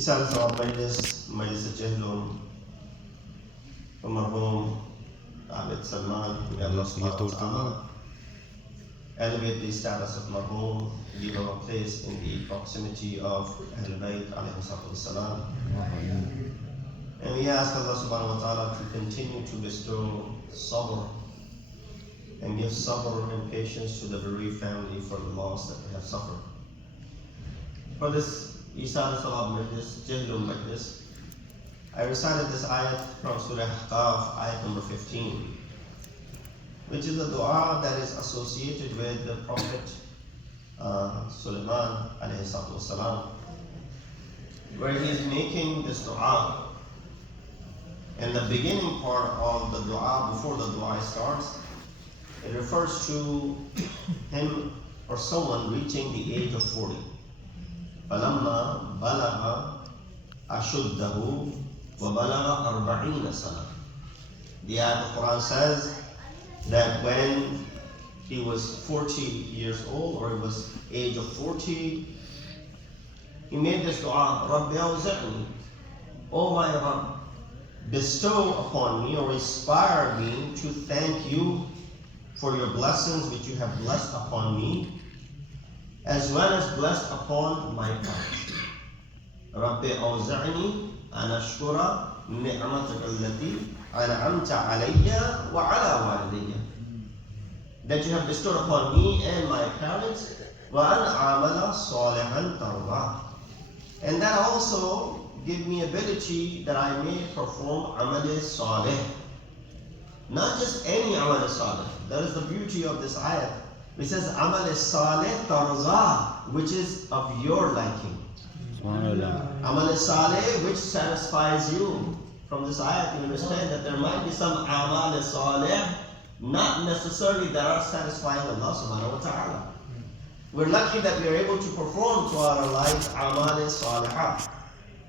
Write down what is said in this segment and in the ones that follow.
Besides our Majlis Chelum, from our home, Abid Salman, may Allah subhanahu wa ta'ala elevate the status of marhum, give him a place in the proximity of Ahl-e-Bait alayhi salam. And we ask Allah subhanahu wa ta'ala to continue to bestow sabr and give sabr and patience to the bereaved family for the loss that they have suffered. For this Isa'at Salab Majlis, Chelum Majlis, I recited this ayat from Surah Qaf, ayat number 15, which is a dua that is associated with the Prophet Sulaiman alayhi salam, where he is making this dua. And the beginning part of the dua, before the dua starts, it refers to him or someone reaching the age of 40. فَلَمَّا بَلَغَ أَشُدَّهُ وَبَلَغَ 40 سَنَةً. The ayat of the Quran says that when he was 40 years old, or he was age of 40, he made this dua, رَبِّ أَوْزِعْنِي, O my Rabb, bestow upon me or inspire me to thank you for your blessings which you have blessed upon me, as well as blessed upon my parents. Rabbi awza'ni an ashkura ni'mataka allati an'amta alayya wa ala walidayya. That you have bestowed upon me and my parents, wa an amala salihan tarda. And that also give me ability that I may perform amal salih. Not just any amal salih. That is the beauty of this ayat. It says amal salih tarza, which is of your liking. Subhanallah. Amal salih, which satisfies you. From this ayat, you understand that there might be some amal salih, not necessarily that are satisfying Allah subhanahu wa ta'ala. We're lucky that we are able to perform throughout our lives amal salihah.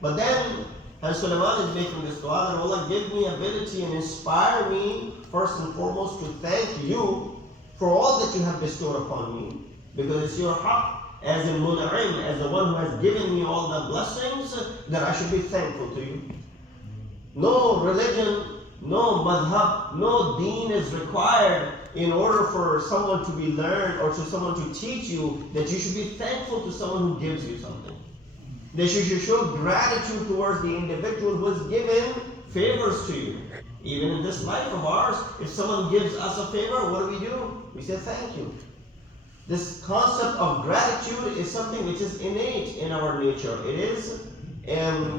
But then, as Sulaiman is making this dua, that Allah give me ability and inspire me, first and foremost, to thank you for all that you have bestowed upon me. Because it's your haqq, as in mun'im, as the one who has given me all the blessings, that I should be thankful to you. No religion, no madhab, no deen is required in order for someone to be learned or to someone to teach you that you should be thankful to someone who gives you something. That you should show gratitude towards the individual who has given favors to you. Even in this life of ours, if someone gives us a favor, what do? We say thank you. This concept of gratitude is something which is innate in our nature. It is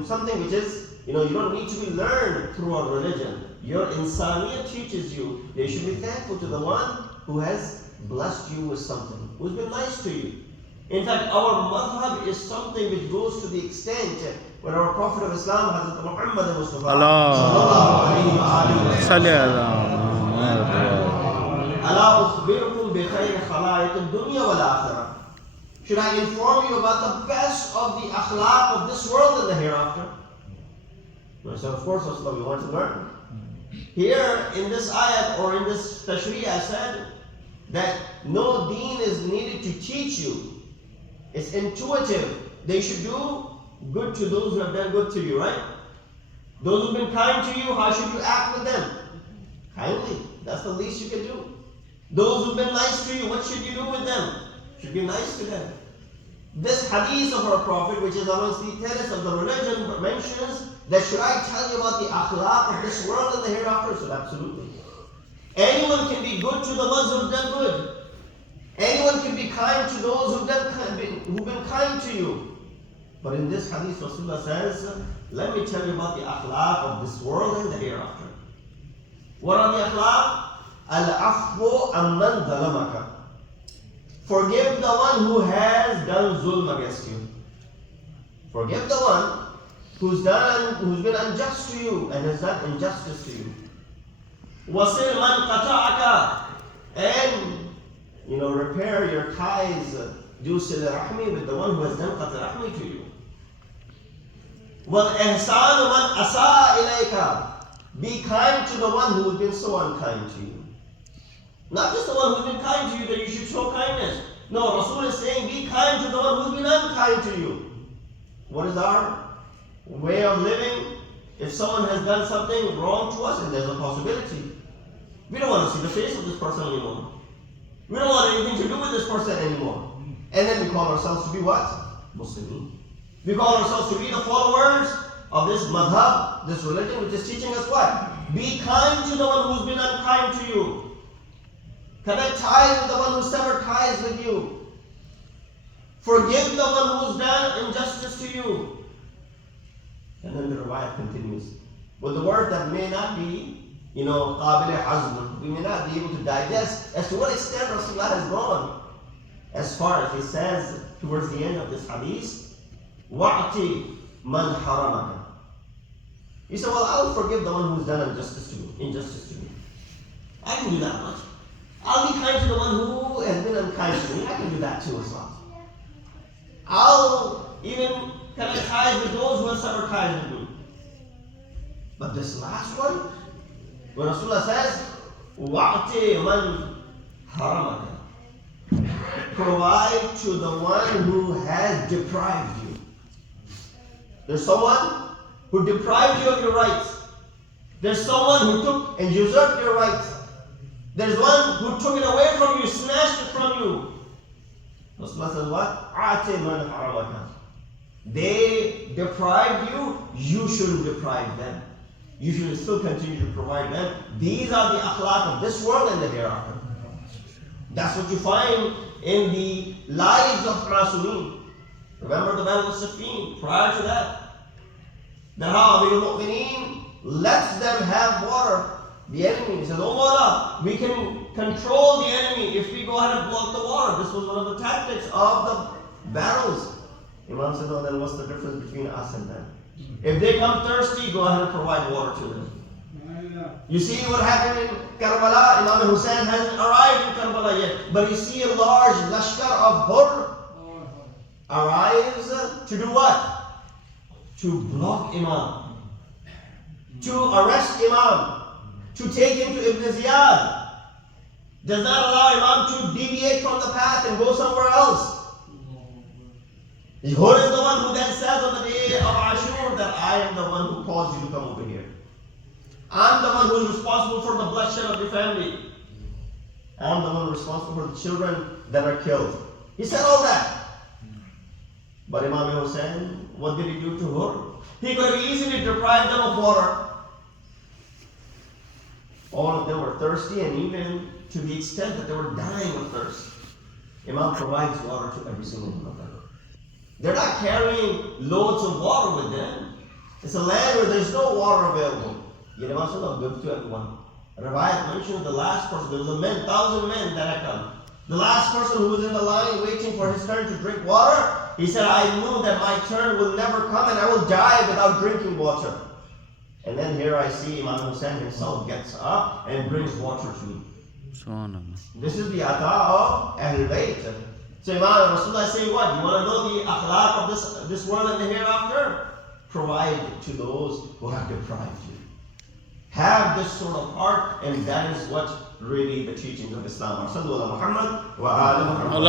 something which is, you don't need to be learned through our religion. Your insaniyat teaches you that you should be thankful to the one who has blessed you with something, who's been nice to you. In fact, our madhab is something which goes to the extent when our Prophet of Islam, Hazrat Muhammad Mustafa, should I inform you about the best of the akhlaq of this world and the hereafter? So of course, we want to learn. Here in this ayat or in this tashri'ah, I said that no deen is needed to teach you. It's intuitive. They should do good to those who have done good to you, right? Those who've been kind to you, how should you act with them? Kindly. That's the least you can do. Those who've been nice to you, what should you do with them? Should be nice to them. This hadith of our Prophet, which is amongst the tenets of the religion, mentions that should I tell you about the akhlaq of this world and the hereafter? So absolutely. Anyone can be good to the ones who have done good. Anyone can be kind to those who've been kind to you. But in this hadith, Rasulullah says, let me tell you about the akhlaq of this world and the hereafter. What are the akhlaq? Al-afwu amman zalamaka. Forgive the one who has done zulm against you. Forgive the one who's been unjust to you and has done injustice to you. Wasil man qata'aka. And repair your ties, do sila rahmi with the one who has done qata rahmi to you. Wal ihsanu man asaa ilayka. Be kind to the one who has been so unkind to you. Not just the one who has been kind to you that you should show kindness. No, Rasul is saying be kind to the one who has been unkind to you. What is our way of living, if someone has done something wrong to us, and there's a possibility, we don't want to see the face of this person anymore. We don't want anything to do with this person anymore. And then we call ourselves to be what? Muslimin. We call ourselves to be the followers of this madhab, this religion, which is teaching us what? Be kind to the one who's been unkind to you. Connect ties with the one who severed ties with you. Forgive the one who's done injustice to you. And then the riwayat continues with the word that may not be, قابل hazm. We may not be able to digest as to what extent Rasulullah has gone. As far as he says towards the end of this hadith, وَعْتِ مَنْ حَرَمَكَ. He said, well, I'll forgive the one who's done injustice to me. I can do that much. I'll be kind to the one who has been unkind to me. I can do that too as well. I'll even connect ties with those who have severed ties with me. But this last one, when Rasulullah says, وَعْتِ مَنْ حَرَمَكَ, provide to the one who has deprived you. There's someone who deprived you of your rights. There's someone who took and usurped your rights. There's one who took it away from you, snatched it from you. Rasulullah says what? عَاتِ مَنْ حَرَمَكَ. They deprived you, you shouldn't deprive them. You should still continue to provide them. These are the akhlaq of this world and the hereafter. That's what you find in the lives of Masumin. Remember the Battle of Siffin, prior to that. That how Amirul Mu'mineen lets them have water. The enemy, he says, oh Molana, we can control the enemy if we go ahead and block the water. This was one of the tactics of the battles. Imam said, oh, then what's the difference between us and them? If they come thirsty, go ahead and provide water to them. You see what happened in Karbala? Imam Hussein hasn't arrived in Karbala yet, but you see a large lashkar of Hur arrives to do what? To block Imam, to arrest Imam, to take him to Ibn Ziyad. Does not allow Imam to deviate from the path and go somewhere else. Hur is the one who then says on the day of Ashur that I am the one who caused you to come over here. I'm the one who is responsible for the bloodshed of your family. I'm the one responsible for the children that are killed. He said all that. But Imam Hussein, what did he do to Hur? He could have easily deprived them of water. All of them were thirsty, and even to the extent that they were dying of thirst, Imam provides water to every single one of them. They're not carrying loads of water with them. It's a land where there's no water available. Yet Imam said, no, give to everyone. Riwayat mentions the last person. There was 1,000 men that had come. The last person who was in the line waiting for his turn to drink water, he said, I knew that my turn will never come and I will die without drinking water. And then here I see Imam Hussein himself gets up and brings water to me. Subhanallah. This is the ata of Ahl-e-Bait. So Imam Rasulullah is saying what? You want to know the akhlaq of this world and the hereafter? Provide to those who have deprived you. Have this sort of heart, and that is what really the teachings of Islam are. Sallu ala Muhammad wa ala Muhammad.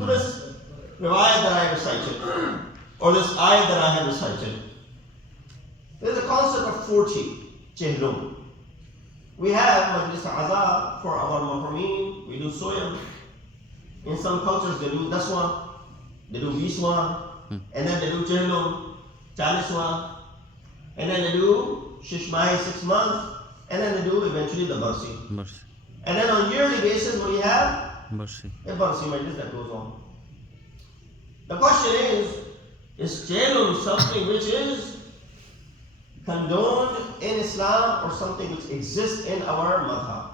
So this riwayat that I recited, or this ayat that I have recited, there's a concept of 40, Chelum. We have Majlis Azab for our Mahrameen, we do Soyam. In some cultures they do Daswa, they do Viswa, and then they do Chelum, Chaliswa, and then they do Shishmai 6 months, and then they do eventually the Barsi. And then on yearly basis, what do you have? Barsi. A Barsi Majlis that goes on. The question is Chelum something which is condoned in Islam or something which exists in our madhab?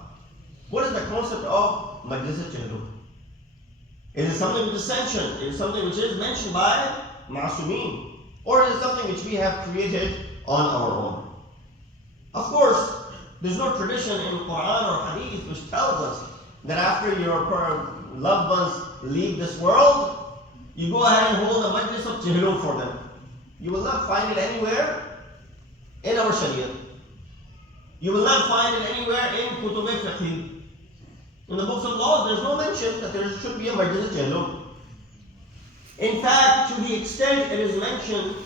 What is the concept of Majlis Chelum? Is it something which is sanctioned? Is it something which is mentioned by Ma'asumeen? Or is it something which we have created on our own? Of course, there's no tradition in Quran or Hadith which tells us that after your loved ones leave this world, you go ahead and hold a Majlis of Chelum for them. You will not find it anywhere in our Sharia. You will not find it anywhere in Kutub Fiqh. In the books of laws, there's no mention that there should be a Majlis Chelum. In fact, to the extent it is mentioned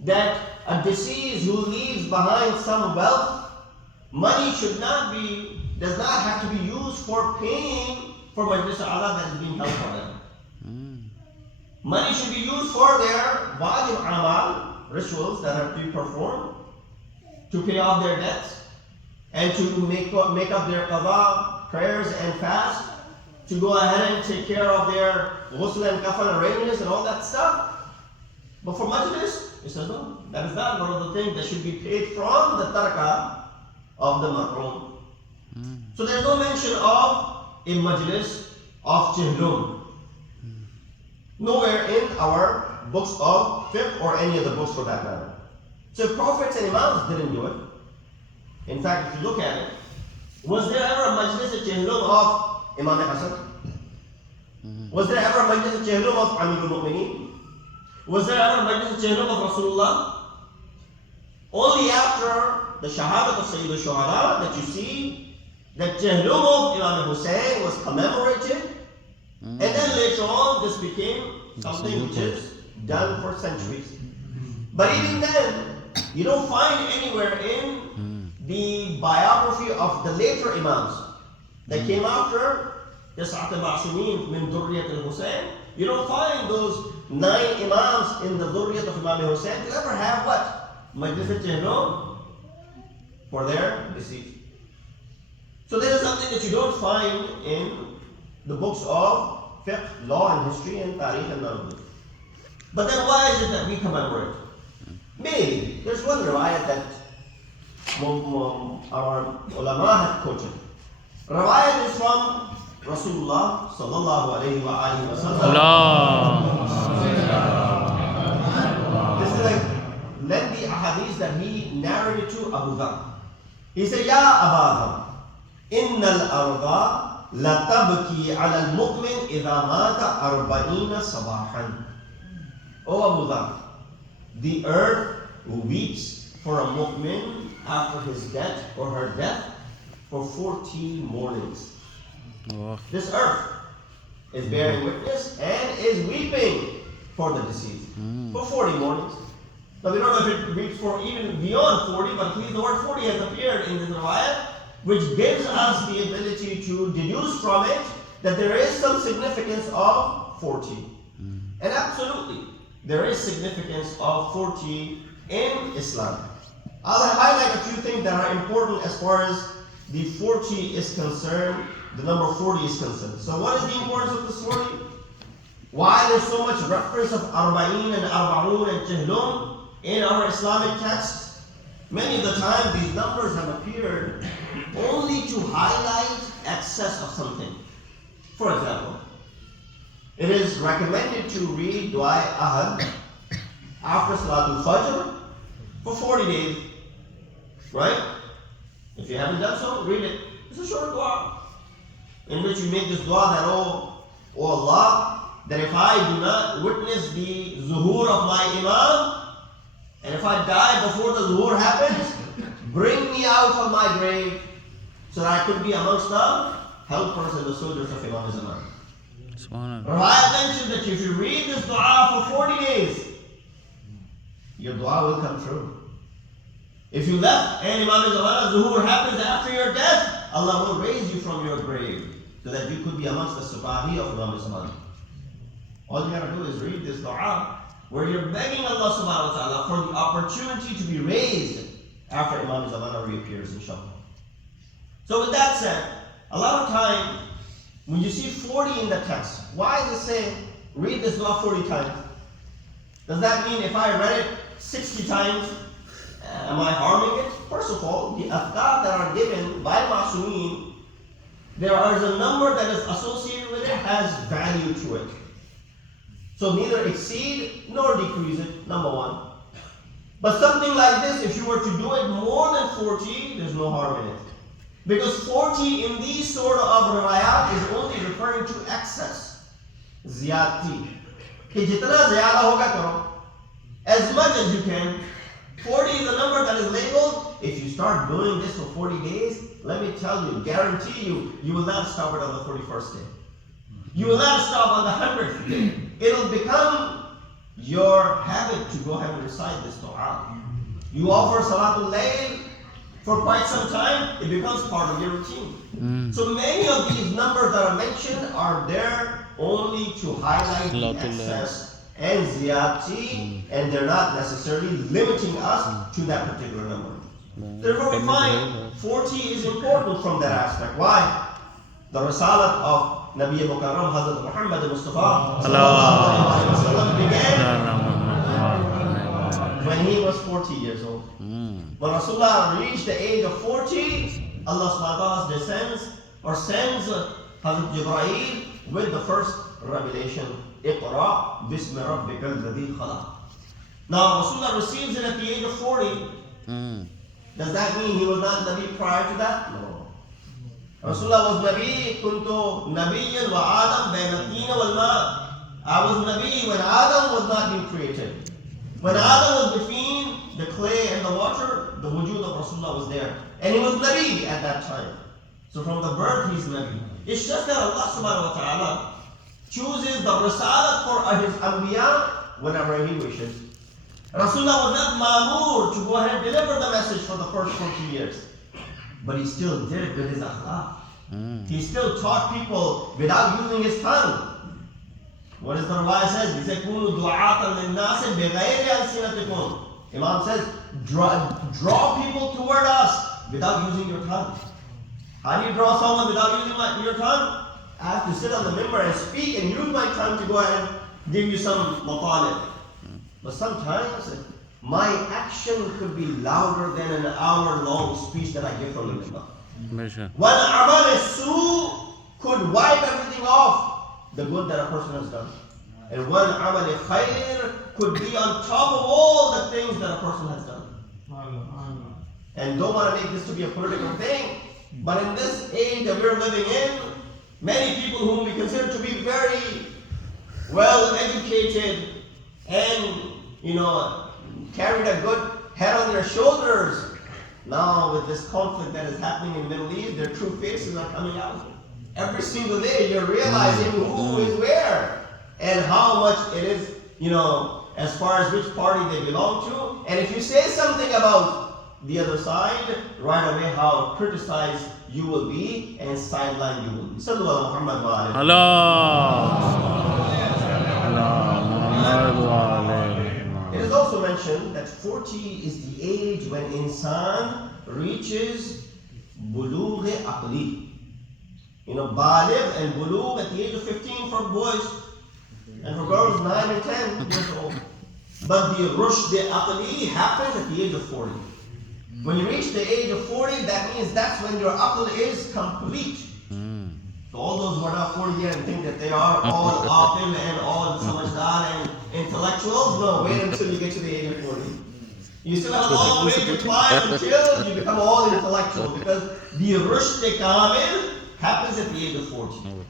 that a deceased who leaves behind some wealth, money does not have to be used for paying for Majlis Allah that is being held for them. Money should be used for their wajib amal, rituals that have to be performed, to pay off their debts, and to make up their qada, prayers and fast, to go ahead and take care of their ghusl and kafan and readiness and all that stuff. But for Majlis, he says no, that is not one of the things that should be paid from the taraka of the mahrum. So there's no mention of a Majlis of Chelum. Nowhere in our books of fiqh or any of the books for that matter. So prophets and imams didn't do it. In fact, if you look at it, was there ever a Majlis at Chelum of Imam Hassan? Was there ever a Majlis at Chelum of Amir al-Mu'mineen? Was there ever a Majlis at Chelum of Rasulullah? Only after the Shahadat of Sayyid al-Shuhada that you see that Chelum of Imam Hussein was commemorated. And then later on, this became something which is done for centuries. But even then, you don't find anywhere in the biography of the later Imams that came after Tis'at al-Ma'sumin min Dhurriyat al-Hussein. You don't find those 9 Imams in the Dhurriyat of Imam Hussein to ever have what? Majlis al-Chelum for their deceased. So there is something that you don't find in the books of fiqh, law and history and tariq and none of this. But then why is it that we commemorate? Maybe there's one riwayat that our ulama have quoted. Riwayat is from Rasulullah sallallahu alayhi wa alihi wa sallam. This is like lengthy ahadith that he narrated to Abu Dhar. He said, Ya Aba Dhar, innal arda لَتَبْكِي عَلَى الْمُؤْمِنِ إِذَا مَاتَ 40 صَبَاحًا. O Abu Dhar, the earth weeps for a mu'min after his death or her death for 40 mornings. This earth is bearing witness and is weeping for the deceased for 40 mornings. Now we don't know if it weeps for even beyond 40, but at least the word 40 has appeared in this riwayat, which gives us the ability to deduce from it that there is some significance of 40. And absolutely, there is significance of 40 in Islam. I'll highlight a few things that are important as far as the 40 is concerned, the number 40 is concerned. So what is the importance of this 40? Why there's so much reference of Arba'in and Arba'un and Chelum in our Islamic texts? Many of the time these numbers have appeared only to highlight excess of something. For example, it is recommended to read Dua Ahad after Salatul Fajr for 40 days. Right? If you haven't done so, read it. It's a short dua in which you make this dua that, oh Allah, that if I do not witness the zuhur of my Imam, and if I die before the zuhur happens, bring me out of my grave so that I could be amongst the helpers and the soldiers of Imam Zaman. Rawayat mentioned that if you read this dua for 40 days, your dua will come true. If you left and Imam Zaman zuhur happens after your death, Allah will raise you from your grave so that you could be amongst the Subahi of Imam Zaman. All you gotta do is read this dua where you're begging Allah subhanahu wa ta'ala for the opportunity to be raised after Imam Zamana reappears, inshallah. So with that said, a lot of time, when you see 40 in the text, why does it say, read this dua 40 times? Does that mean if I read it 60 times, am I harming it? First of all, the afkar that are given by Ma'sumin, there is a number that is associated with it, has value to it. So neither exceed nor decrease it, number one. But something like this, if you were to do it more than 40, there's no harm in it. Because 40 in these sort of riwayat is only referring to excess. Ziyadti. Ki jitna ziyada hoga karo. As much as you can. 40 is a number that is labeled. If you start doing this for 40 days, let me tell you, guarantee you, you will not stop it on the 41st day. You will not stop on the 100th day. It'll become your habit to go ahead and recite this dua. You offer Salatul Layl for quite some time, it becomes part of your routine. So many of these numbers that are mentioned are there only to highlight the excess and ziyadati, and they're not necessarily limiting us to that particular number. Therefore we find 40 is important from that aspect. Why? The Risalat of Nabi Mukarram Hazrat Muhammad Mustafa began when he was 40 years old. When Rasulullah reached the age of 40, Allah subhanahu wa ta'ala descends or sends Hazrat Jibreel with the first revelation, Iqra bismi rabbika alladhi khalaq. Now Rasulullah receives it at the age of 40. Does that mean he was not Nabi prior to that? No. Rasulullah was Nabi, kuntu nabiyyan wa Adam bayna tina wal ma. I was Nabi when Adam was not being created. When Adam was between the clay and the water, the wujud of Rasulullah was there. And he was Nabi at that time. So from the birth he's Nabi. It's just that Allah subhanahu wa ta'ala chooses the risalat for his anbiya whenever he wishes. Rasulullah was not ma'mur to go ahead and deliver the message for the first 40 years. But he still did it with his akhlaq. He still taught people without using his tongue. What does the Rawai says? He said, Kunu du'atan lin-nasi bighayri alsinatikum. Imam says, draw people toward us without using your tongue. How do you draw someone without using your tongue? I have to sit on the mimbar and speak and use my tongue to go ahead and give you some matalib. But sometimes my action could be louder than an hour-long speech that I give from the mimbar. One amal su could wipe everything off the good that a person has done. And one amal khair could be on top of all the things that a person has done. And don't want to make this to be a political thing, but in this age that we're living in, many people whom we consider to be very well educated and, carried a good head on their shoulders, now with this conflict that is happening in the Middle East, their true faces are coming out. Every single day you're realizing who is where and how much it is, as far as which party they belong to. And if you say something about the other side, right away how criticized you will be and sidelined you will be. Sallu ala Muhammad wa alayhi. It is also mentioned that 40 is the age when insan reaches bulugh aqli. Baligh and bulugh at the age of 15 for boys, and for girls 9 and 10 years old. But the rushd aqli happens at the age of 40. When you reach the age of 40, that means that's when your aql is complete. So all those who are not 40 yet and think that they are all aqil and all samajhdar and intellectuals, no, wait until you get to the age of 40. You still have a long way to climb until you become all intellectual, because the rushd kamil happens at the age of 40.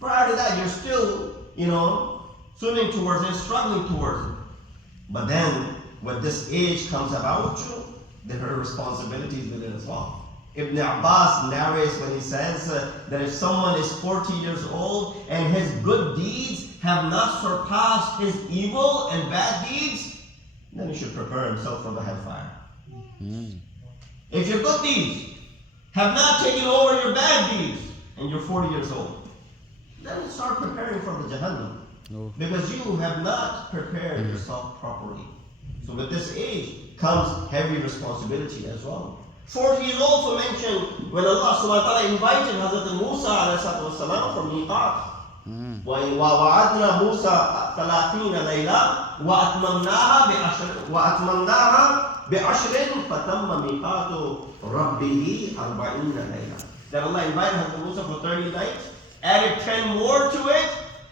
Prior to that, you're still, swimming towards it, struggling towards it. But then, when this age comes about, there are responsibilities with it as well. Ibn Abbas narrates when he says that if someone is 40 years old and his good deeds have not surpassed his evil and bad deeds, then he should prepare himself for the hellfire. If your good deeds have not taken over your bad deeds and you're 40 years old, then start preparing for the Jahannam. Because you have not prepared yourself properly. So with this age comes heavy responsibility as well. 40 is also mentioned when Allah subhanahu wa ta'ala invited Hazrat Musa alayhi salatu wasalam from Miqat. وَوَعَدْنَا Musa 30 لَيْلَةً وَأَتْمَمْنَاهَا بِعَشْرٍ فَتَمَّ مِيقَاتُ رَبِّهِ 40 لَيْلَةً. That Allah invited Hazrat Musa for 30 nights, added 10 more to it,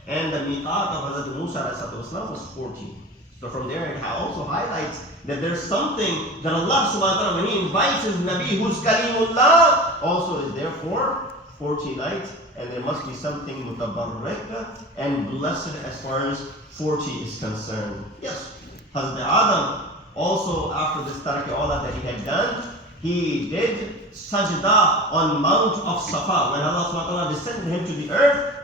and the miqat of Hazrat Musa alayhi salatu wasalam was 40. So from there it also highlights that there's something that Allah subhanahu wa ta'ala, when He invites His Nabi who's Kalimullah, also is there for 40 nights, and there must be something mutabarrik and blessed as far as 40 is concerned. Yes, Hazrat Adam also, after this tarki Allah that he had done, he did sajda on Mount of Safa. When Allah subhanahu wa ta'ala descended him to the earth,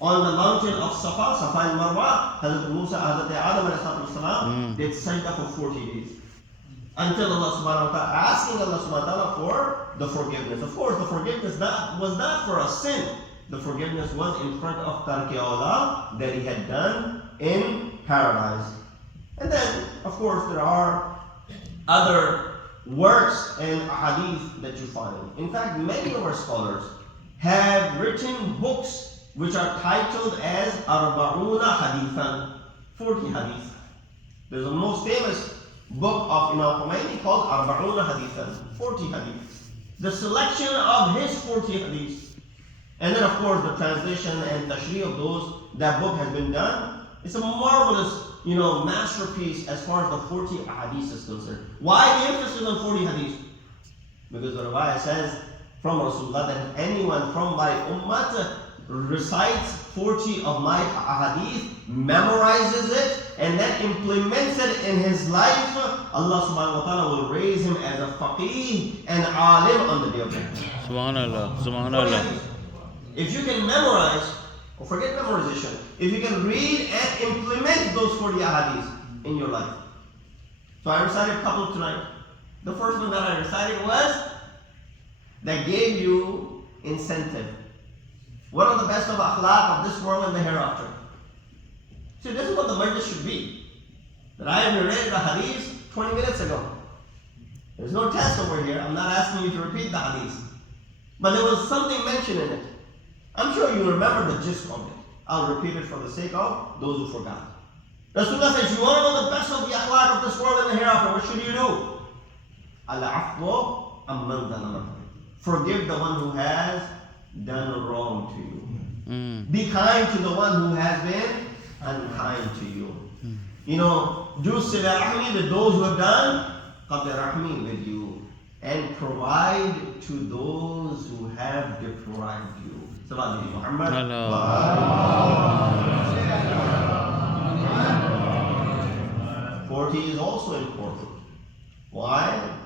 on the mountain of Safa and Marwa, Hazrat Musa, Hazrat Adam did sajda for 40 days. Until Allah subhanahu wa ta'ala, asking Allah subhanahu wa ta'ala for the forgiveness. Of course, the forgiveness was not for a sin. The forgiveness was in front of Tarki Allah that he had done in paradise. And then, of course, there are other works and hadith that you find. In fact, many of our scholars have written books which are titled as Arba'una Hadithan, 40 hadith. There's the most famous book of Imam Khomeini called Arba'una Hadithan, 40 hadith. The selection of his 40 hadith. And then, of course, the translation and tashrih of those, that book has been done. It's a marvelous, masterpiece as far as the 40 hadith is concerned. Why the emphasis on 40 hadith? Because the Riwayah says from Rasulullah that if anyone from my ummah recites 40 of my hadith, memorizes it, and then implements it in his life, Allah subhanahu wa ta'ala will raise him as a faqih and alim on the day of judgment. Subhanallah, Subhanallah. If you can memorize, or forget memorization, if you can read and implement those 40 ahadith in your life. So I recited a couple tonight. The first one that I recited was that gave you incentive. One of the best of akhlaq of this world and the hereafter. See, this is what the majlis should be. That I have narrated the hadith 20 minutes ago. There's no test over here. I'm not asking you to repeat the hadith. But there was something mentioned in it. I'm sure you remember the gist of it. I'll repeat it for the sake of those who forgot. Rasulullah says, you want to know the best of the akhlaq of this world and the hereafter, what should you do? Al-afwu amman zalama. Forgive the one who has done wrong to you. Be kind to the one who has been unkind to you. Do sila rahmi with those who have done qadr rahmi with you. And provide to those who have deprived you. Muhammad. 40 is also important. Why?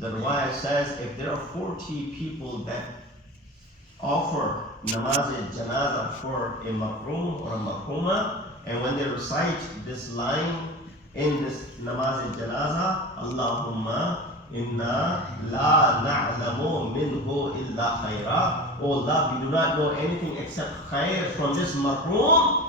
The Riwayah says if there are 40 people that offer namaz-e-janazah for a marhum or a marhuma, and when they recite this line in this namaz-e-janazah, Allahumma inna la na'lamu minhu illa khayra. Oh Allah, we do not know anything except khair from this marhum.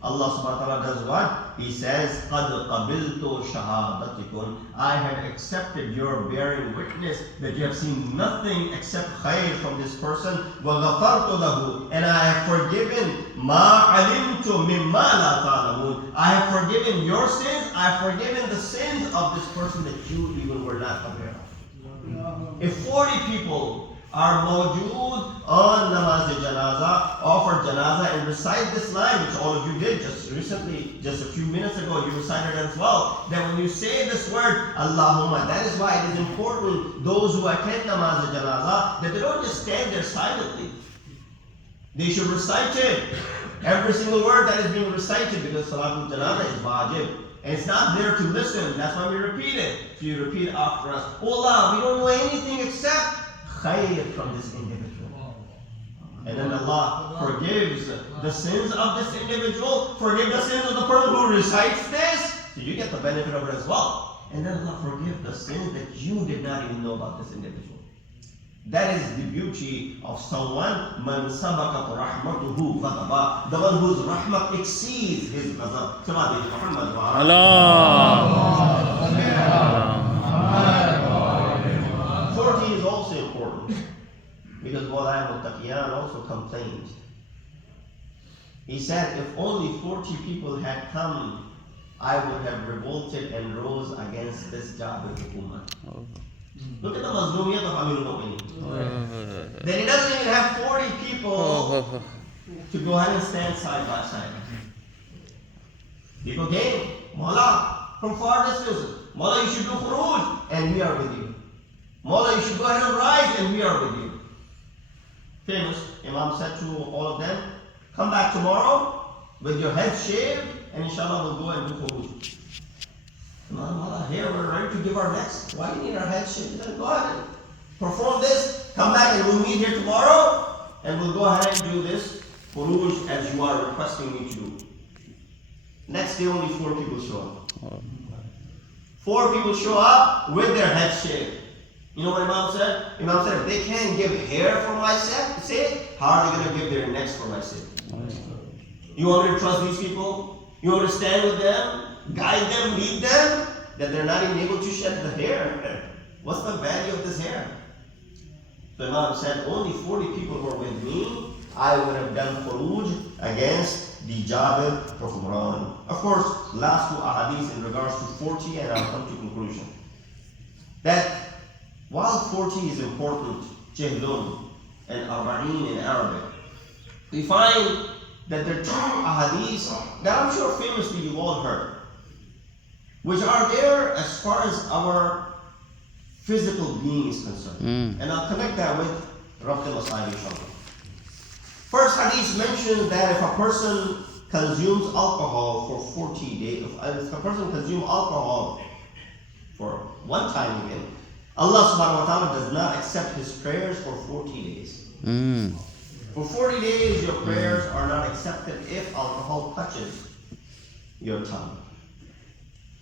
Allah subhanahu wa ta'ala does what? He says, قَدْ قَبِلْتُ شَهَادَتِكُمْ. I have accepted your bearing witness that you have seen nothing except khair from this person. وَغَفَرْتُ لَهُ. And I have forgiven مَا عَلِمْتُ مِمَّا لَا تَعْلَمُونَ. I have forgiven your sins. I have forgiven the sins of this person that you even were not aware of. If 40 people are mawjood on namaz-e-janazah, offer janazah and recite this line, which all of you did just recently, just a few minutes ago, you recited as well, that when you say this word, Allahumma, that is why it is important, those who attend namaz-e-janazah, that they don't just stand there silently. They should recite it. Every single word that is being recited, because salatul janazah is wajib. And it's not there to listen, that's why we repeat it. So you repeat after us, oh Allah, we don't know anything except khair from this individual. And then Allah forgives the sins of this individual, forgive the sins of the person who recites this, so you get the benefit of it as well. And then Allah forgive the sins that you did not even know about this individual. That is the beauty of someone, man sabaqat rahmatuhu ghadaba, the one whose rahmat exceeds his ghadab. Muhammad wa Allah. 40 is also important because Molana al-Taqiyan also complained. He said, if only 40 people had come, I would have revolted and rose against this Jabir Hukumah. Look at the Mazlumiyat of Amirul Mu'minin. Then he doesn't even have 40 people to go ahead and stand side by side. People came, Mawla, from far distances. Mawla, you should do khuruj, and we are with you. Mawla, you should go ahead and rise, and we are with you. Famous, Imam said to all of them, come back tomorrow with your head shaved, and inshallah we'll go and do khuruj. Mawla, here we're ready to give our necks. Why do you need our heads shaved? He said, go ahead and perform this, come back and we'll meet here tomorrow, and we'll go ahead and do this Furuj as you are requesting me to do. Next day only 4 people show up. 4 people show up with their heads shaved. You know what Imam said? Imam said, if they can't give hair for my sake, how are they going to give their necks for my sake? You want me to trust these people? You want me to stand with them, guide them, lead them, that they're not even able to shed the hair? What's the value of this hair? So Imam said, only 40 people were with me. I would have done Furuj against the Jabir Hukmran. Of course, last 2 ahadith in regards to 40, and I'll come to conclusion. That while 40 is important, Chelum and Arba'in in Arabic, we find that there are 2 ahadith that I'm sure famously you've all heard, which are there as far as our physical being is concerned. And I'll connect that with Rabt al-Masail inshallah. First hadith mentions that if a person consumes alcohol for 40 days, if a person consumes alcohol for one time again, Allah subhanahu wa ta'ala does not accept his prayers for 40 days. For 40 days your prayers are not accepted if alcohol touches your tongue.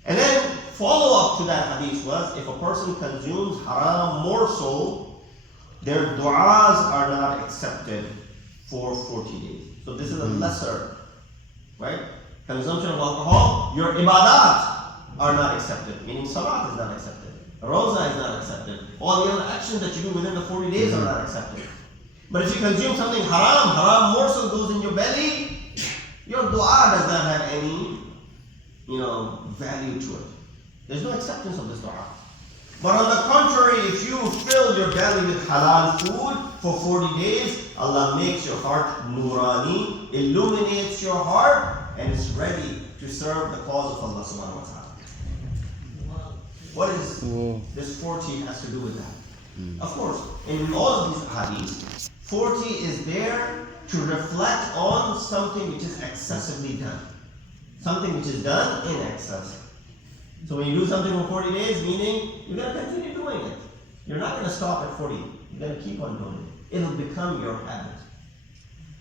And then follow up to that hadith was, if a person consumes haram morsel, their du'as are not accepted for 40 days. So this is a lesser, right? Consumption of alcohol, your ibadat are not accepted, meaning salat is not accepted, roza is not accepted, all the other actions that you do within the 40 days are not accepted. But if you consume something haram morsel goes in your belly, your dua does not have any, value to it. There's no acceptance of this dua. But on the contrary, if you fill your belly with halal food for 40 days, Allah makes your heart nurani, illuminates your heart, and is ready to serve the cause of Allah subhanahu wa ta'ala. What is this 40 has to do with that? Of course, in all of these hadiths, 40 is there to reflect on something which is excessively done. Something which is done in excess. So when you do something for 40 days, meaning you're going to continue doing it. You're not going to stop at 40. You're going to keep on doing it. It'll become your habit.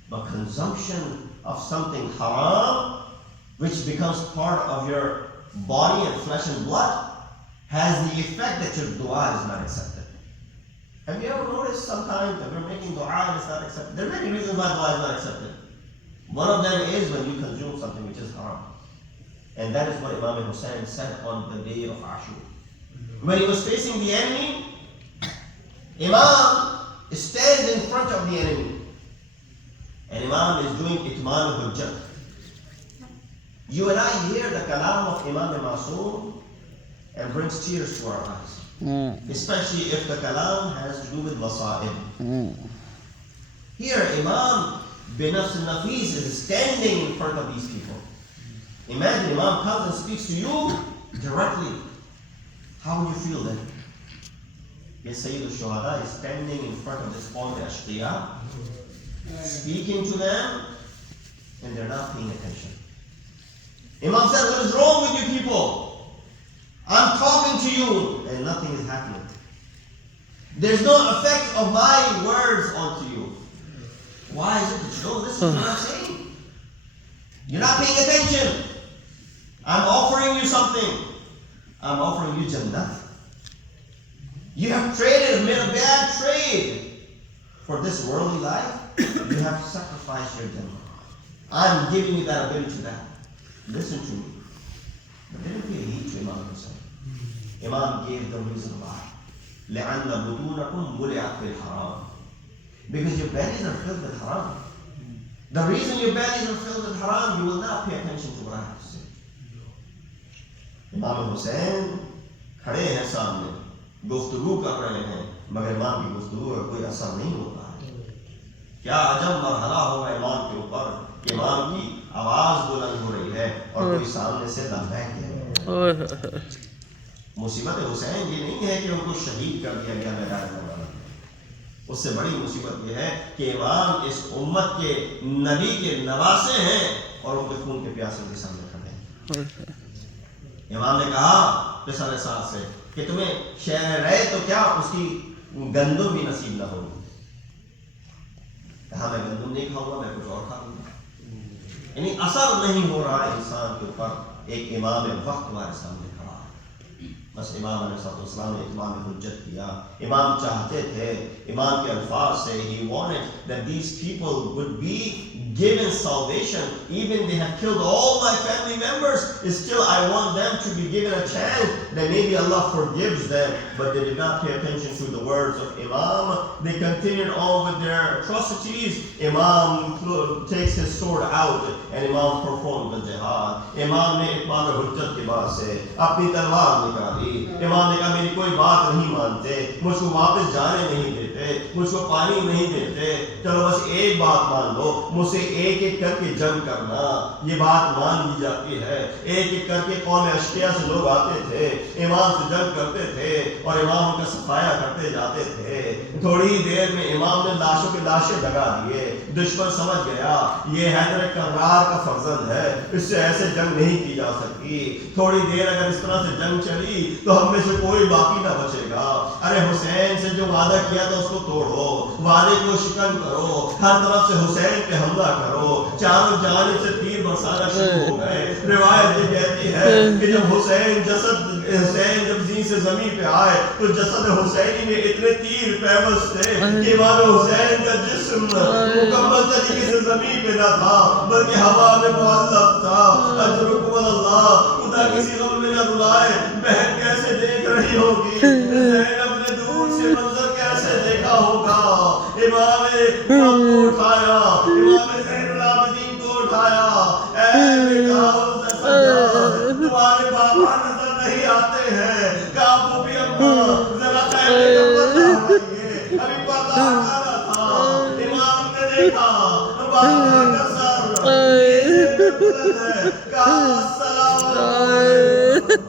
But consumption of something haram, which becomes part of your body and flesh and blood, has the effect that your dua is not accepted. Have you ever noticed sometimes that we're making dua and it's not accepted? There are many reasons why dua is not accepted. One of them is when you consume something which is haram. And that is what Imam Hussein said on the day of Ashur. When he was facing the enemy, Imam stands in front of the enemy. And Imam is doing Itman Hujjat. You and I hear the kalam of Imam Masoom and brings tears to our eyes. Especially if the kalam has to do with wasa'ib. Here Imam Binafs al-Nafis is standing in front of these people. Imagine Imam comes and speaks to you directly. How would you feel then? Yes, Sayyid al-Shuhada is standing in front of this Qawm al-Ashqiya, speaking to them, and they're not paying attention. Imam said, what is wrong with you people? I'm talking to you, and nothing is happening. There's no effect of my words onto you. Why is it that you don't listen to what I'm saying? You're not paying attention. I'm offering you something. I'm offering you Jannah. You have traded, made a bad trade for this worldly life. You have sacrificed your Jannah. I'm giving you that ability to that. Listen to me. But they didn't pay heed to Imam Hussein. Imam gave the reason why. لَعَنَّ بُطُونَكُمْ مُلِعَتْ بِالْحَرَامِ. Because your bellies are filled with haram. The reason your bellies are filled with haram, you will not pay attention to what I have to say. Imam Hussein खड़े हैं सामने, गुफ्तगू कर रहे हैं, मगर इमाम की गुफ्तगू का कोई असर नहीं होता है। क्या अजब मरहला होगा इमाम के ऊपर, इमाम की आवाज बुलंद हो रही है और कोई सामने से लब्बैक कह रहा है। मुसीबत हुसैन ये नहीं है कि उनको शहीद कर दिया गया मैदान में, उससे बड़ी मुसीबत ये है कि इमाम इस उम्मत के नबी के नवासे हैं और उनके खून के प्यासे के सामने खड़े हैं। इमाम ने कहा पिछले साल से कि तुम्हें शहर रहे तो क्या उसकी गंदुम भी नसीब न होगी। کہا میں گندم نہیں کھاؤں گا، میں کچھ اور کھا لوں گا. یعنی اثر نہیں ہو رہا ہے انسان کے اوپر. ایک امام وقت ہمارے سامنے کھڑا ہے. بس امام علیہ السلام نے اتمام حجت کیا. امام چاہتے تھے، امام کے الفاظ سے he wanted that these people would be given salvation. Even they have killed all my family members, still I want them to be given a chance that maybe Allah forgives them. But they did not pay attention to the words of Imam. They continued on with their atrocities. Imam takes his sword out and Imam performed the jihad. Imam نے اتمام حجت کے بعد سے اپنی تلوار نکالی. امام نے کہا میری کوئی بات نہیں مانتے، مجھ کو واپس جانے نہیں دیتے، مجھ کو پانی نہیں دیتے، چلو بس ایک بات مان لو، مجھ سے ایک ایک کر کے جنگ کرنا. یہ بات مان لی جاتی ہے. ایک ایک کر کے قوم اشقیاء سے لوگ آتے تھے، امام سے جنگ کرتے تھے اور امام ان کا صفایا کرتے جاتے تھے. تھوڑی دیر میں امام نے لاشوں کے لاشیں لگا دیے. دشمن سمجھ گیا یہ حیدر کرار کا فرزند ہے، اس سے ایسے جنگ نہیں کی جا سکتی. تھوڑی دیر اگر اس طرح سے جنگ چلی تو ہم میں سے کوئی باقی نہ بچے گا. ارے حسین سے جو وعدہ کیا تھا اس کو توڑو، وعدے کو شکن کرو، ہر طرف سے حسین پہ حملہ کرو. چاروں جانب سے تیر برسانا شروع ہو گئے. روایت یہ کہتی ہے کہ جب حسین جب زین سے زمین پہ آئے تو جسد حسینی میں اتنے تیر پیوست تھے کہ امام حسین کا جسم مکمل طریقے سے زمین پہ نہ تھا بلکہ ہوا میں معلق تھا. اجرکم اللہ، خدا کسی غم میں نہ رلائے. بہن کیسے دیکھ رہی ہوگی، زینب نے دور سے منظر کیسے دیکھا ہوگا. امام کو اٹھایا، امام زین العابدین کو اٹھایا. اے بیٹا تمہارے بابا نظر نہیں آتے ہیں. کعبوں بھی اما ذرا خیمے کا پردہ ہٹائیے، ابھی پردہ ہٹانا تھا. امام نے دیکھا بابا کا سر نیزے پہ بلند ہے. کہا السلام علیکم.